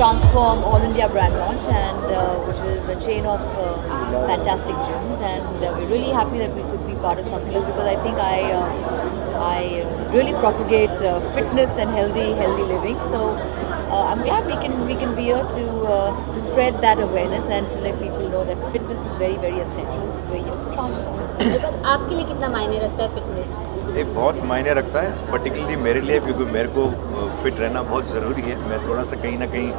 Transform All India brand launch, and which is a chain of fantastic gyms, and we're really happy that we could be part of something like, because I think I really propagate fitness and healthy living. So I'm glad we can be here to spread that awareness and to let people know that fitness is very essential. So we're here to transform. आपके लिए कितना मायने रखता है fitness? ये बहुत मायने रखता है, पर्टिकुलरली मेरे लिए, क्योंकि मेरे को फिट रहना बहुत ज़रूरी है. मैं थोड़ा सा कहीं ना कहीं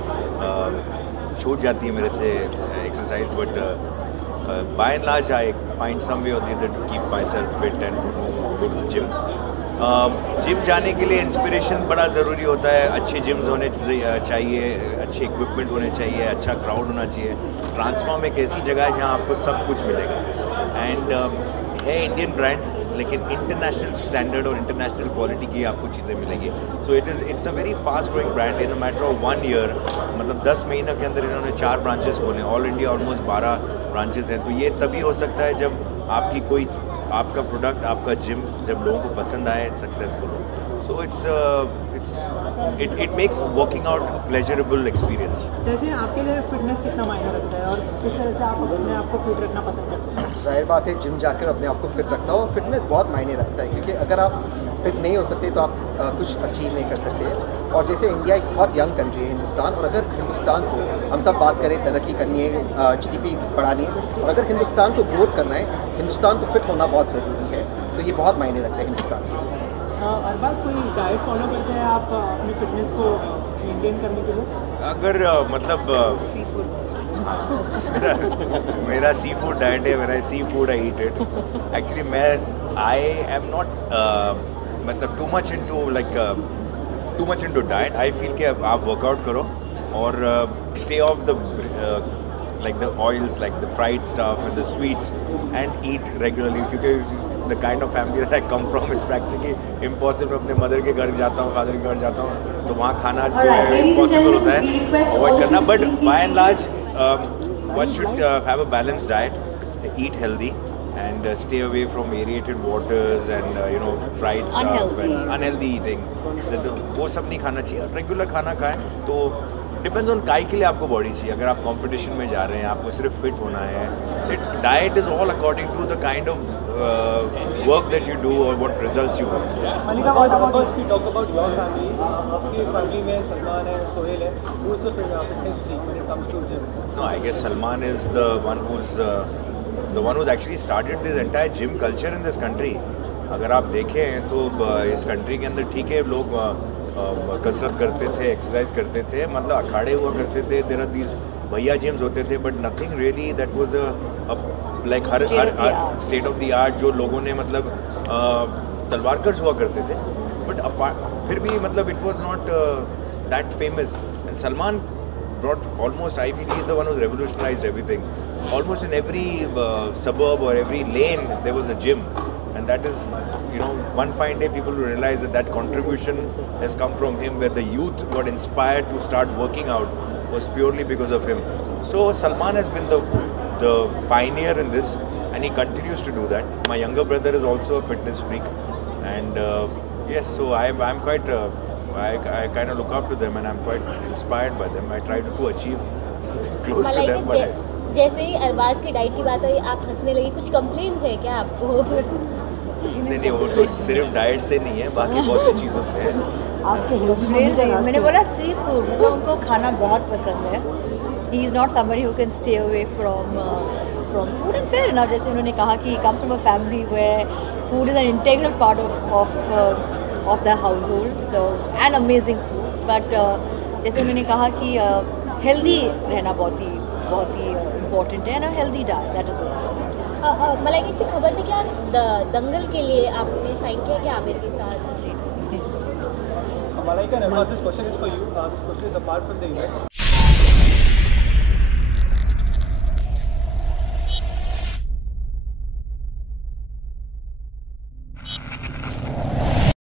छूट जाती है मेरे से exercise, but by and large I find some way or the other to keep myself fit and go to the gym. Gym जाने के लिए इंस्पिरेशन बड़ा ज़रूरी होता है. अच्छे जिम्स होने चाहिए, अच्छे इक्विपमेंट होने चाहिए, अच्छा क्राउड होना चाहिए. ट्रांसफॉर्म एक ऐसी जगह है जहाँ आपको सब कुछ मिलेगा, एंड है इंडियन ब्रांड, लेकिन इंटरनेशनल स्टैंडर्ड और इंटरनेशनल क्वालिटी की आपको चीज़ें मिलेंगी. So it's a very fast growing brand. In the matter of 1 year, मतलब 10 महीनों के अंदर इन्होंने 4 ब्रांचेस खोले. ऑल इंडिया ऑलमोस्ट 12 ब्रांचेस हैं. तो ये तभी हो सकता है जब आपका प्रोडक्ट, आपका जिम जब लोगों को पसंद आए, सक्सेसफुल हो. So it makes working out a pleasurable experience. जैसे आपके लिए फिटनेस कितना मायने रखता है और किस तरह से आप अपने आप को फिट रखना पसंद करते हैं? जाहिर बात है, जिम जाकर अपने आप को फिट रखता हो. फिटनेस बहुत मायने रखता है, क्योंकि अगर आप फिट नहीं हो सकते तो आप कुछ अचीव नहीं कर सकते. और जैसे इंडिया एक बहुत यंग कंट्री है, हिंदुस्तान, और अगर हिंदुस्तान को हम सब बात करें, तरक्की करनी है, GDP बढ़ानी है, और अगर हिंदुस्तान को ग्रोथ करना है, हिंदुस्तान को फिट होना बहुत ज़रूरी है. तो ये बहुत मायने रखता है हिंदुस्तान में. अरबाज, कोई डाइट फॉलो करते हैं आप अपनी फिटनेस को मेंटेन करने के लिए? अगर मतलब मेरा सी फूड डाइट है, मेरा seafood I eat it. Actually I am not मतलब too much into diet. I feel कि आप वर्कआउट करो और stay off the like the oils, like the fried stuff and the sweets, and eat regularly. क्योंकि the kind of family that I come from, it's practically impossible. अपने mother के घर जाता हूँ, फादर के घर जाता हूँ, तो वहाँ खाना जो है impossible होता है अवॉइड करना. But by and large, one should have a balanced diet, eat healthy, and stay away from aerated waters and fried stuff and unhealthy eating. वो सब नहीं खाना चाहिए. रेगुलर खाना खाएं. तो डिपेंड्स ऑन काय के लिए आपको बॉडी चाहिए. अगर आप कंपटीशन में जा रहे हैं, आपको सिर्फ फिट होना है, diet is all according to the kind of work that you do और what results you want. Malika, what about we talk about your family? आपकी फैमिली में सलमान है, सोहेल है, who is the fitness freak when it comes to gym? No, I guess Salman is the one who's actually started this entire gym culture in this country. अगर आप देखें तो इस country के अंदर ठीक है, लोग कसरत करते थे, एक्सरसाइज करते थे, मतलब अखाड़े हुआ करते थे, देयर आर दीज भैया जिम्स होते थे, but nothing really that was like her state of the art. जो लोगों ने मतलब तलवारकर्स हुआ करते थे, बट फिर भी मतलब it was not that famous. And Salman brought almost, I feel he's the one who revolutionized everything. Almost in every suburb or every lane there was a gym, and that is, one fine day people will realize that contribution has come from him, where the youth got inspired to start working out was purely because of him. So Salman has been the pioneer in this, and he continues to do that. My younger brother is also a fitness freak, and yes, so I'm quite I kind of look up to them, and I'm quite inspired by them. I try to achieve something close to them. But जैसे ही अरबाज की diet की बात हुई, आप हंसने लगी. कुछ complaints है क्या आपको? नहीं, वो तो सिर्फ डाइट से नहीं है, बाकी बहुत सी चीज़ों से है. मैंने बोला सी फूड, मतलब उनको खाना बहुत पसंद है. He is not somebody who can stay away from food. And fair enough, जैसे उन्होंने कहा कि comes from a family where food is an integral part of the household, so an amazing food. But जैसे उन्होंने कहा कि healthy रहना बहुत ही important है, and a healthy diet, that is what's Malaika, इससे खबर थी कि आप दंगल के लिए आपने साइन किया क्या आमिर के साथ? Malaika, this question is for you. This question is apart from the event.